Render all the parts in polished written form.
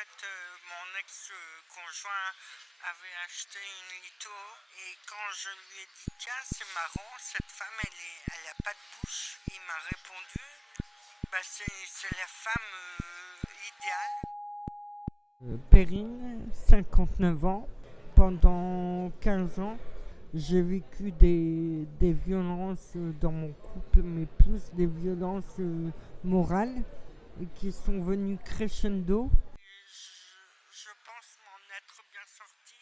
fait, mon ex-conjoint avait acheté une litho et quand je lui ai dit tiens c'est marrant, cette femme elle a pas de bouche, il m'a répondu bah c'est la femme idéale. Perrine, 59 ans, pendant 15 ans, j'ai vécu des violences dans mon couple, mais plus des violences morales et qui sont venues crescendo. Je pense m'en être bien sorti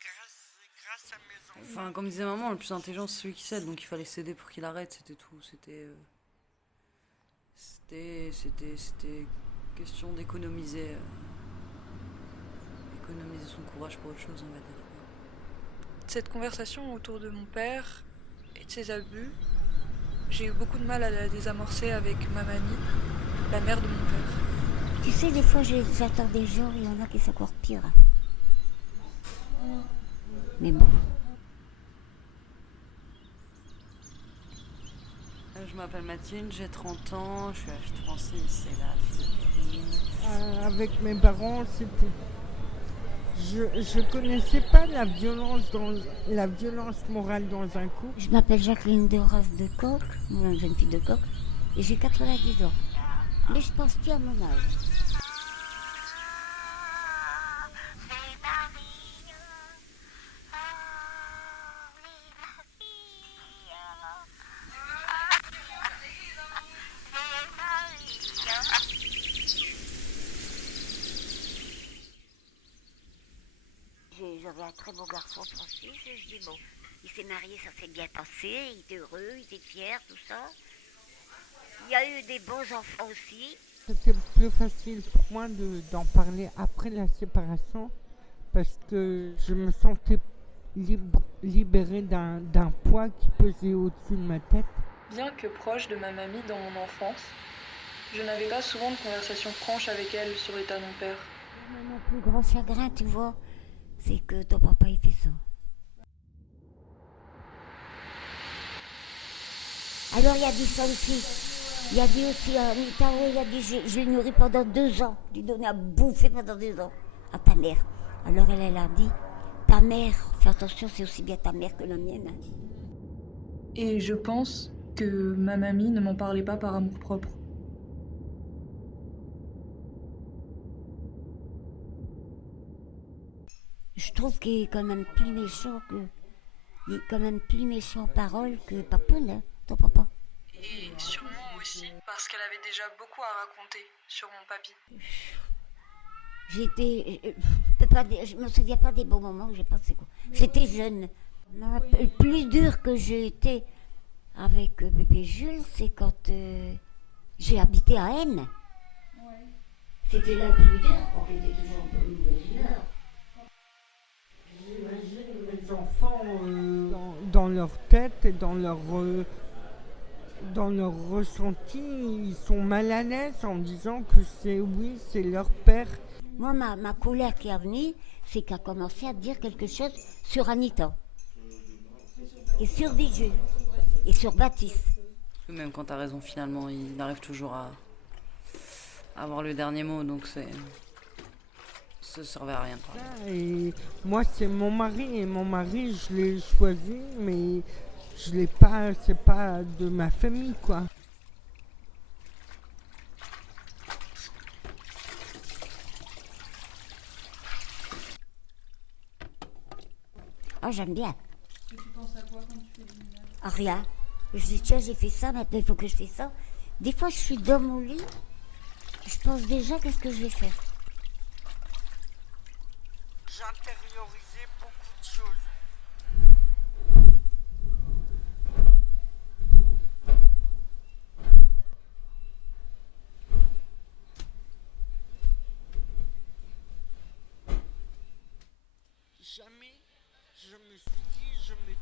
grâce à mes enfants. Enfin, comme disait maman, le plus intelligent c'est celui qui cède, donc il fallait céder pour qu'il arrête, c'était tout. C'était question d'économiser son courage pour autre chose, on va dire. Cette conversation autour de mon père et de ses abus, j'ai eu beaucoup de mal à la désamorcer avec ma mamie, la mère de mon père. Tu sais, des fois j'attends des gens, il y en a qui sont encore pires. Mais bon. Je m'appelle Mathilde, j'ai 30 ans, je suis la fille de Francis et la fille de Perrine. Avec mes parents, c'était... Je connaissais pas la violence morale dans un couple. Je m'appelle Jacqueline de Race de Coq, une jeune fille de Coq, et j'ai 90 ans. Mais je pense plus à mon âge. J'avais un très beau garçon, Francis, et je dis bon, il s'est marié, ça s'est bien passé, il était heureux, il était fier, tout ça. Il y a eu des beaux enfants aussi. C'était plus facile pour moi d'en parler après la séparation parce que je me sentais libérée d'un poids qui pesait au-dessus de ma tête. Bien que proche de ma mamie dans mon enfance, je n'avais pas souvent de conversations franches avec elle sur l'état de mon père. Mon plus grand chagrin, tu vois, c'est que ton papa il fait ça. Alors il a dit ça aussi. Il a dit aussi à Mitao, il a dit je l'ai nourri pendant 2 ans. Je lui ai donné à bouffer pendant 2 ans à ta mère. Alors elle a dit, ta mère, fais attention, c'est aussi bien ta mère que la mienne. Hein. Et je pense que ma mamie ne m'en parlait pas par amour propre. Je trouve qu'il est quand même plus méchant il est quand même plus méchant en parole que Papoun, hein, ton papa. Et sûrement aussi parce qu'elle avait déjà beaucoup à raconter sur mon papy. Je me souviens pas des bons moments que j'ai passés. J'étais jeune. Non, le plus dur que j'ai été avec bébé Jules, c'est quand j'ai habité à M. Ouais. C'était là le plus dur, on était toujours au milieu du Nord. J'imagine les enfants dans leur tête et dans leur ressenti, ils sont mal à l'aise en disant que c'est leur père. Moi, ma colère qui est venue, c'est qu'elle a commencé à dire quelque chose sur Anita. Et sur Bijou. Et sur Baptiste. Même quand t'as raison, finalement, il arrive toujours à avoir le dernier mot, donc ça servait à rien. Et moi, c'est mon mari, et mon mari, je l'ai choisi, mais je l'ai pas, c'est pas de ma famille, quoi. Ah, j'aime bien. Et tu penses à quoi quand tu fais du ménage ? À rien. Je dis, tiens, j'ai fait ça, maintenant il faut que je fasse ça. Des fois, je suis dans mon lit, je pense déjà qu'est-ce que je vais faire. J'intériorisais beaucoup de choses. Jamais je me suis dit je me